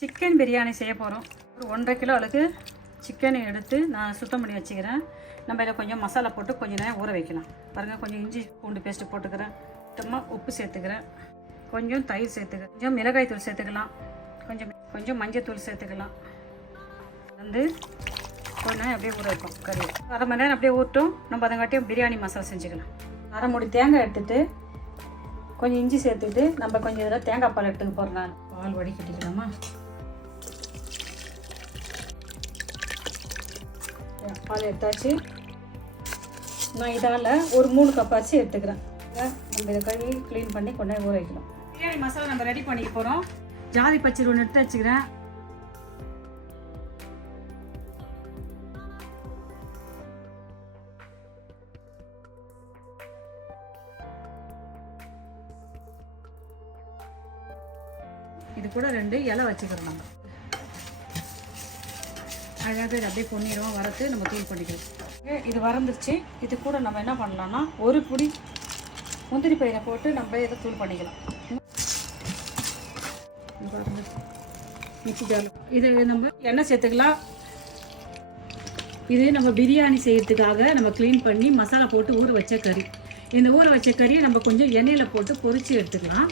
Chicken biryani செய்ய போகிறோம். ஒரு 1.5 கிலோ அளவுக்கு சிக்கனை எடுத்து நான் சுத்தம் பண்ணி வச்சுக்கிறேன். நம்ம இதில் கொஞ்சம் மசாலா போட்டு கொஞ்சம் நேரம் ஊற வைக்கலாம். பாருங்கள், கொஞ்சம் இஞ்சி பூண்டு பேஸ்ட்டு போட்டுக்கிறேன், சுத்தமாக உப்பு சேர்த்துக்கிறேன், கொஞ்சம் தயிர் சேர்த்துக்கிறேன், கொஞ்சம் மிளகாய் தூள் சேர்த்துக்கலாம், கொஞ்சம் மஞ்சள் தூள் சேர்த்துக்கலாம். வந்து கொஞ்ச நேரம் அப்படியே ஊற வைப்போம். கறி 1/2 மணி நேரம் அப்படியே ஊட்டும். நம்ம அதங்காட்டியும் பிரியாணி மசாலா செஞ்சுக்கலாம். 1/2 மூடி தேங்காய் எடுத்துகிட்டு கொஞ்சம் இஞ்சி சேர்த்துட்டு நம்ம கொஞ்சம் இதில் தேங்காய் பால் எடுத்துக்க போகிறேன். நான் பால் வடிகட்டிக்கலாமா? பால் எடுத்தாச்சு. நான் இதால் ஒரு 3 கப் அரிசி எடுத்துக்கிறேன். நம்ம இதை கழுவி க்ளீன் பண்ணி கொண்டு ஊற வைக்கலாம். பிரியாணி மசாலா நம்ம ரெடி பண்ணிக்க போகிறோம். ஜாதி பச்சரி ஒன்று எடுத்து வச்சுக்கிறேன். இது கூட 2 இலை வச்சுக்கிறோம். நம்ம அழகாக இது அப்படியே பொன்னிடுவோம். வறுத்து நம்ம தூள் பண்ணிக்கிறோம். இது வறந்துருச்சு. இது கூட நம்ம என்ன பண்ணலாம்னா ஒரு புடி முந்திரி பயிரை போட்டு நம்ம இதை தூள் பண்ணிக்கலாம். மிக்ஸி ஜார் இது நம்ம எண்ணெய் சேர்த்துக்கலாம். இது நம்ம பிரியாணி செய்யறதுக்காக நம்ம க்ளீன் பண்ணி மசாலா போட்டு ஊற வச்ச கறி. இந்த ஊற வச்ச கறியை நம்ம கொஞ்சம் எண்ணெயில் போட்டு பொரிச்சு எடுத்துக்கலாம்.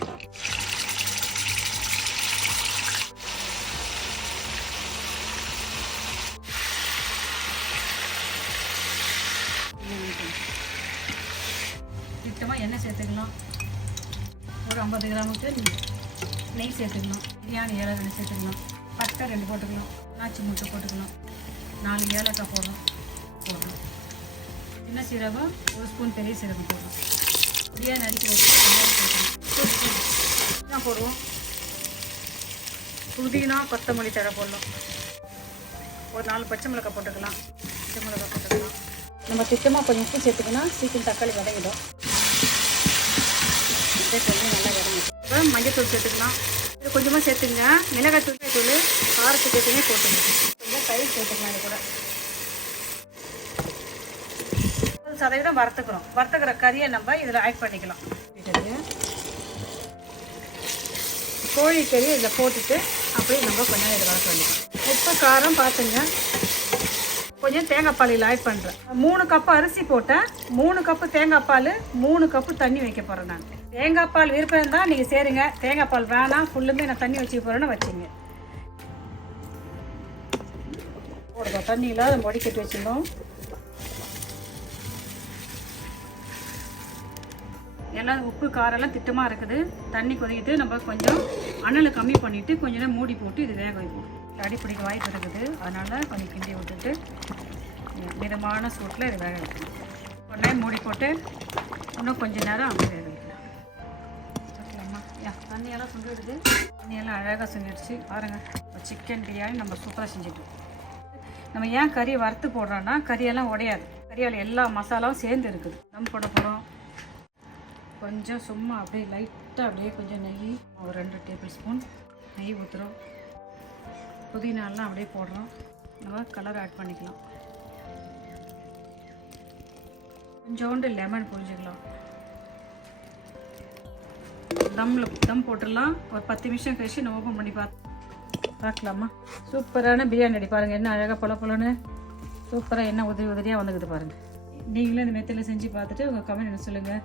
சுத்தமாக எண்ணெய் சேர்த்துக்கலாம். ஒரு 50 கிராமுக்கு நெய் சேர்த்துக்கலாம். பிரியாணி இலை 2 சேர்த்துக்கலாம். பட்டை 2 போட்டுக்கலாம். நாச்சி முட்டை போட்டுக்கலாம். 4 ஏலக்காய் போடலாம். சின்ன சீரகம் 1 ஸ்பூன், பெரிய சீரகம் போடலாம். பிரியாணி அடிக்க வச்சு போட்டுக்கலாம். போடுவோம். புதினா, கொத்தமல்லி தழை போடலாம். ஒரு 4 பச்சை மிளகாய் போட்டுக்கலாம். பச்சை மிளகாய் போட்டுக்கலாம். நம்ம திட்டமாக கொஞ்சம் உப்பு சேர்த்துக்கணும். சீக்கிரம் தக்காளி வதங்கிடும். கொஞ்சம் நல்லா வதங்கிடும். இப்போ மஞ்சள் சேர்த்துக்கலாம். இது கொஞ்சமாக சேர்த்துங்க. மிளகாய் தூள் காரத்துக்கு ஏற்றுமே போட்டுங்க. கொஞ்சம் தயிர் சேர்த்துக்கலாம். இது கூட 100% வறுத்துக்கிறோம். வறுத்துக்கிற கறியை நம்ம இதில் ஆட் பண்ணிக்கலாம். கோழி கறி இதில் போட்டுட்டு அப்படியே நம்ம கொஞ்சம் இதில் வறுத்து பண்ணிக்கலாம். உப்பு காரம் பார்த்துங்க. கொஞ்சம் தேங்காய் பால் இதில் ஆட் பண்ணுறேன். 3 கப்பு அரிசி போட்டேன். 3 கப்பு தேங்காய் பால், 3 கப்பு தண்ணி வைக்க போகிறேன். நான் தேங்காய் பால் விருப்பம் தான் நீங்கள் சேருங்க. தேங்காய் பால் வேணாம், ஃபுல்லுமே நான் தண்ணி வச்சுக்க போகிறேன்னு வச்சுங்க. போடுவோம். தண்ணியில் அதை வடிகட்டி வச்சுருந்தோம். எல்லாம் உப்பு காரெல்லாம் திட்டமாக இருக்குது. தண்ணி கொதிக்கிட்டு நம்ம கொஞ்சம் அனலை கம்மி பண்ணிவிட்டு கொஞ்ச நேரம் மூடி போட்டு இது வேக வைப்போம். அடிப்பிடிக்க வாய்ப்பு இருக்குது. அதனால் கொஞ்சம் கிண்டி விட்டுட்டு மிதமான சூட்டில் இது வேக வைக்கணும். உடனே மூடி போட்டு இன்னும் கொஞ்சம் நேரம் அப்படியே வேக வைக்கலாம். ஓகேம்மா. தண்ணியெல்லாம் சுண்டிடுது. தண்ணியெல்லாம் அழகாக சுண்டிடுச்சு. பாருங்கள், சிக்கன் பிரியாணி நம்ம சூப்பராக செஞ்சுட்டோம். நம்ம ஏன் கறியை வறுத்து போடுறோன்னா கறியெல்லாம் உடையாது. கறியால் எல்லா மசாலாவும் சேர்ந்து இருக்குது. தம் போட போகிறோம். கொஞ்சம் சும்மா அப்படியே லைட்டாக அப்படியே கொஞ்சம் நெய், ஒரு 2 டேபிள் ஸ்பூன் நெய் ஊற்றுறோம். புதினாலாம் அப்படியே போடுறோம். நம்ம கலர் ஆட் பண்ணிக்கலாம். கொஞ்சோண்டு லெமன் புரிஞ்சுக்கலாம். தம் போட்டுடலாம். ஒரு 10 நிமிஷம் கழிச்சு நம்ம ஓப்பன் பண்ணி பார்க்கலாமா? சூப்பரான பிரியாணி ரெடி. பாருங்கள், என்ன அழகாக பொலன்னு சூப்பராக என்ன உதிரியாக வந்துக்குது பாருங்கள். நீங்களும் இந்த மெத்தடில் செஞ்சு பார்த்துட்டு உங்கள் கமெண்ட் என்ன சொல்லுங்கள்.